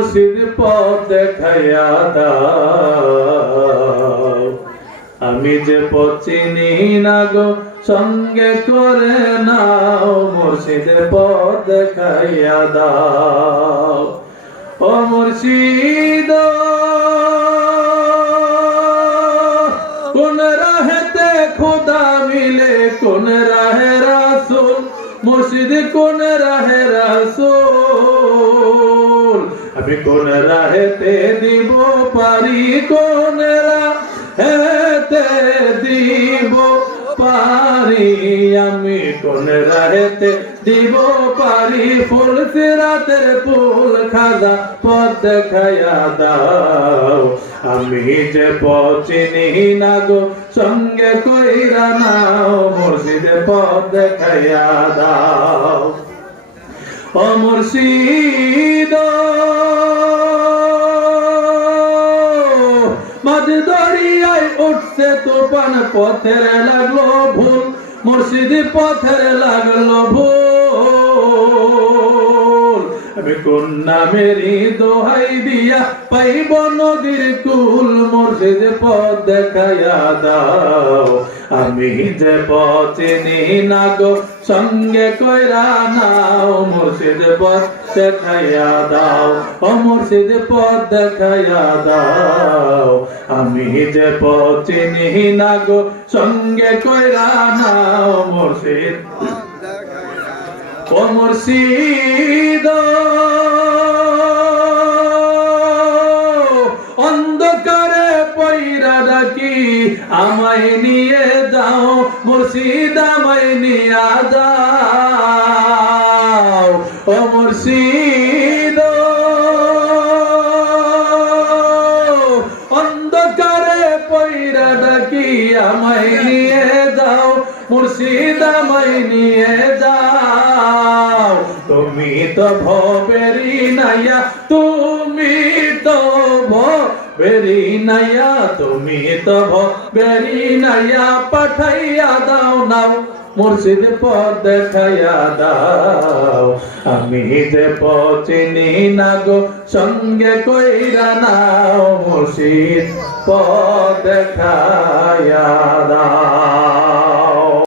মুর্শিদ পথ দেখাইয়া দাও আমি যে পথ চিনি না গো সঙ্গে করে নাও মুর্শিদ পথ দেখাইয়া দাও ও মুর্শিদ কোন রাহেতে খোদা মিলে কোন রাহে রাসূল মুর্শিদ কোন রাহে রাসূল আমি কোন রাহেতে দিব পারি কোন রাহেতে দিব পারি আমি কোন রাহেতে দিব পারি ফুল সিরাতের ফুল খাজা পথ দেখাইয়া দাও আমি যে পথ চিনি না গো সঙ্গে কইরা নাও মুর্শিদ পথ দেখাইয়া দাও ও মুর্শিদ মাঝ দরিয়ায় উঠছে তুফান পথের লাগলো ভুল মুর্শিদ পথের লাগলো ভুল আমি কোন নামেরই দোহাই দিয়া পাইব নদীর কুল মুর্শিদ পথ দেখাইয়া দাও আমি যে পথ চিনি না গো সঙ্গে কইরা নাও মুর্শিদ পথ দেখাইয়া দাও ও মুর্শিদ পথ দেখাইয়া দাও আমি যে পথ চিনি না গো সঙ্গে কইরা নাও মুর্শিদ ও মুর্শিদ অন্ধকারে পয়রা ডাকি আমায় নিয়ে যাও মুর্শিদ আমায় নিয়ে যাও ও মুর্শিদ অন্ধকারে পয়রা ডাকি আমায় নিয়ে যাও মুর্শিদ আমায় নিয়ে যাও তুমি তো ভবেরি নাইয়া তুমি তো ভবেরি নাইয়া তুমি তো ভবেরি নাইয়া পাঠাইয়া দাও নাও মুর্শিদ পথ দেখাইয়া দাও আমি যে পথ চিনি না গো সঙ্গে কইরা নাও মুর্শিদ পথ দেখাইয়া দাও।